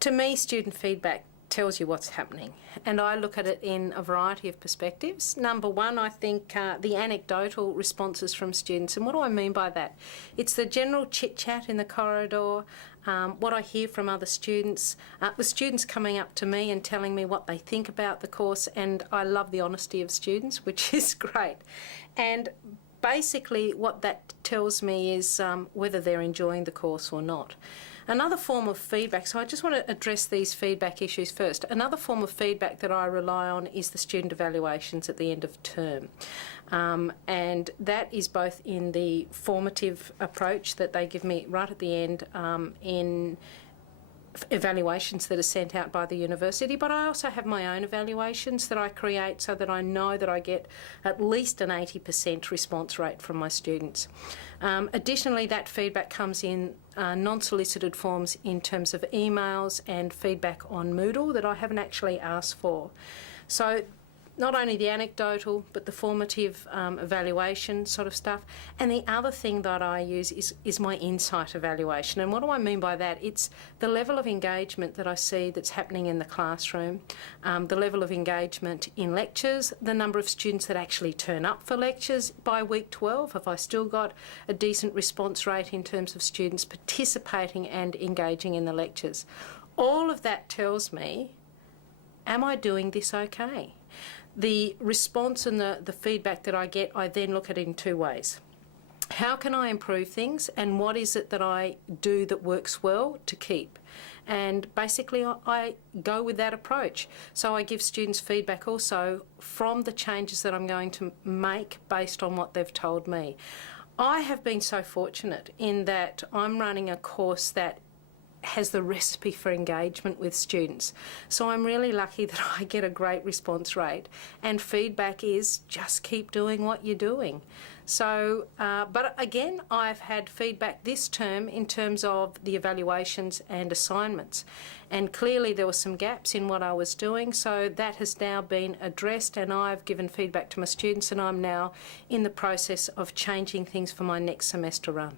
To me, student feedback tells you what's happening, and I look at it in a variety of perspectives. Number one, I think the anecdotal responses from students, and what do I mean by that? It's the general chit-chat in the corridor, what I hear from other students, the students coming up to me and telling me what they think about the course, and I love the honesty of students, which is great. And basically what that tells me is whether they're enjoying the course or not. Another form of feedback, so I just want to address these feedback issues first. Another form of feedback that I rely on is the student evaluations at the end of term. And that is both in the formative approach that they give me right at the end in evaluations that are sent out by the university, but I also have my own evaluations that I create so that I know that I get at least an 80% response rate from my students. Additionally, that feedback comes in non-solicited forms in terms of emails and feedback on Moodle that I haven't actually asked for. So not only the anecdotal, but the formative evaluation sort of stuff. And the other thing that I use is my insight evaluation. And what do I mean by that? It's the level of engagement that I see that's happening in the classroom, the level of engagement in lectures, the number of students that actually turn up for lectures by week 12. Have I still got a decent response rate in terms of students participating and engaging in the lectures? All of that tells me, am I doing this okay? The response and the feedback that I get, I then look at it in two ways. How can I improve things, and what is it that I do that works well to keep? And basically I go with that approach. So I give students feedback also from the changes that I'm going to make based on what they've told me. I have been so fortunate in that I'm running a course that has the recipe for engagement with students. So I'm really lucky that I get a great response rate, and feedback is just keep doing what you're doing. So, but again, I've had feedback this term in terms of the evaluations and assignments, and clearly there were some gaps in what I was doing, so that has now been addressed, and I've given feedback to my students, and I'm now in the process of changing things for my next semester run.